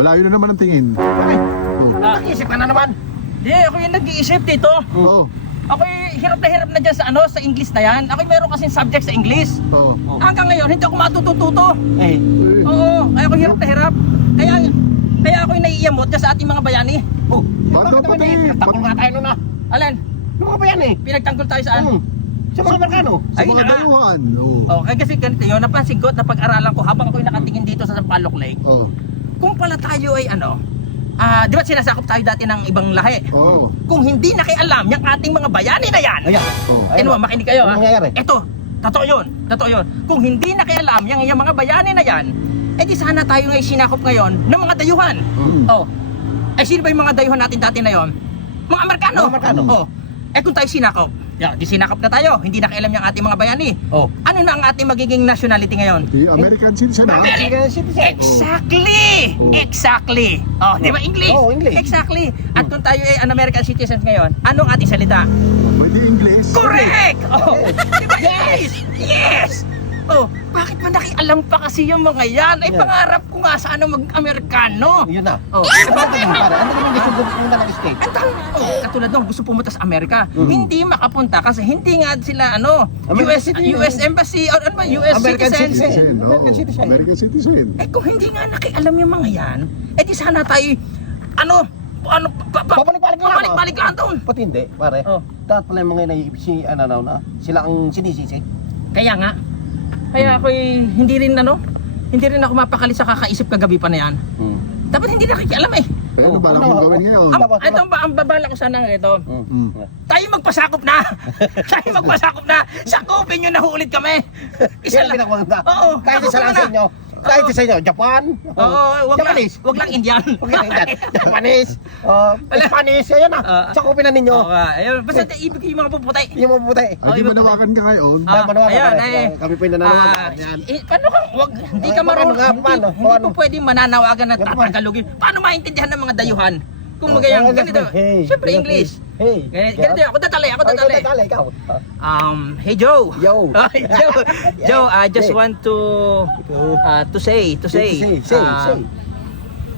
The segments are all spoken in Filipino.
Malayo na naman ang tingin. Bakit? Oh. Nag-iisip ka na naman. Di, ako yung nag-iisip dito. Oo. Ako hirap na dyan sa ano, sa English na yan. Ako meron kasing subject sa English. Oo. Hanggang ngayon, hindi ako matututo. Eh, Oo, kaya ako hirap na hirap. Kaya ako yung naiiyamot dyan sa ating mga bayani. oh, Ba't bakit dapat naman eh? eh? Pinagtanggol nga tayo nun ah. Alin? Ano ba yan eh? Pinagtanggol tayo saan? Sa mga Amerikano. Sa Ay, mga na. dayuhan. Oo. Oh, kaya kasi ganito yun, napansin ko at napag-aralan ko habang ako yung nakatingin dito sa Sampaloc Lake. Oo. Kung pala tayo ay ano, di ba sinasakop tayo dati ng ibang lahi? Oo. Kung hindi nakialam yung ating mga bayani na yan, Ayan. Oo. ano mo, makinig kayo ha? Ano nangyayari? Ito, totoo yun. Kung hindi nakialam yung mga bayani na yan, di sana tayo ngay sinakop ngayon ng mga dayuhan. Oh. Sino ba yung mga dayuhan natin dati na yon? Mga Amerikano. Mga Amerikano. Oh. Kung tayo sinakop, di sinakop na tayo, hindi nakialam yung ating mga bayani. Oh. Ano na ang ating magiging nationality ngayon? Di American citizen ha? American citizen. Exactly! Oh. Exactly! Oh, di ba English? Oh, English. Exactly. At kung tayo ay an American citizens ngayon, anong ating salita? Pwede English. Correct! Oh, di ba English? Yes! Oh, bakit ba nakialam pa kasi yung mga yan? Ay, Yeah. pangarap ko nga sana mag-Amerikano. Yun na. Oh, Ano ba tingin pare? Ano naman gusto pumunta ng state? ang dami, katulad nung gusto pumunta sa Amerika, hindi makapunta kasi hindi nga sila American US citizen. US embassy or ano ba, US American citizens. citizen. Oo. American citizen. American citizen. Kung hindi nga nakialam yung mga yan, di sana tayo papalik-balik lang doon. Pati hindi, pare. Oh. Dapat pala yung mga naisip na sila ang sinisisi. Kaya nga. Kaya ako hindi rin ako mapakali sa kakaisip kagabi pa na yan. Dapat hindi nakikialam eh. Kaya ano ba lang kung gawin ngayon? Ang babala ko sana ito. Mm. Tayo magpasakop na. Sakupin nyo na hulit kami. Isa lang. Oo. Kahit isa lang sa inyo. Kahit isa sa inyo, Japan. Oo, Japanese. wag lang Indian. Japanese. Spanish. Ayan na. Sakupin na ninyo. Ayun, basta ibig yung mga puputi. Yung mabuti. Ay, di manawagan ka ngayon. Kami po yung nananawagan. Paano ka, hindi ka marunong, Paano? hindi po pwedeng mananawagan at tatagalugin. Paano maintindihan ng mga dayuhan? Kung magayang ganito, syempre English. Hey. Ganito, ako tatali. Tatali, ikaw. Hey Joe. Yo. Hey, Joe, I just want to say,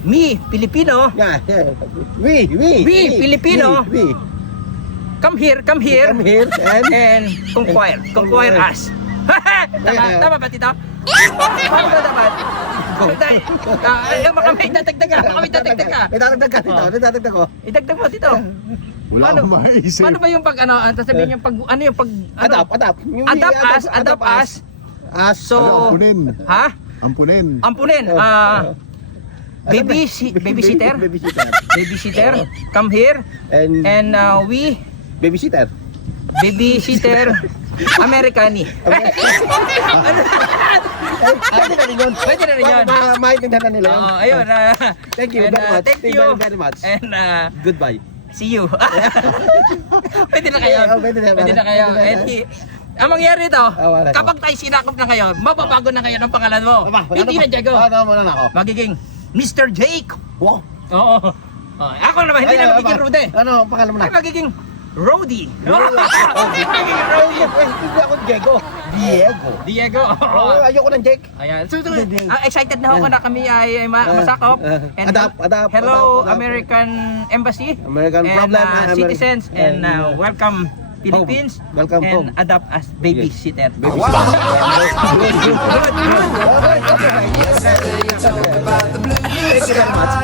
me, Filipino, We, Filipino. come here, Come here and conquer us. Tama ba tito? Paano ba dapat? May dadagdag ka. May dadagdag ka dito. Dadagdag ko. Idagdag mo tito. Wala akong maisip. Paano ba yung pag sasabihin yung adapt us. So, Ampunin. ha? Ampunin. Ampunin. Babysitter. Come here. And we Babysitter. Americani. Pwede na rin yun. Maintindihan na nila yun. Ayun. Thank you very much. Thank you very much. And Goodbye. see you. Pwede na kayo. Pwede na. Pwede na kayo. Ang mangyari ito, wala. kapag tayo sinakop na kayo, mababago na kayo ng pangalan mo. Hindi na Diego. Ano muna na ako? Magiging Mr. Jake. Wow. Oo. Ako naman, hindi na magiging Rude. Ano ang pangalan mo na? Ay, magiging Rody. Magiging Rody. Hindi ako Diego. Ayoko ng Jake. Ayan. So, excited na ako na kami ay masakop. And Adapt. hello, American Embassy. American and, problem. citizens. And welcome Philippines. Welcome and home. adopt as babysitter. Thank you very much.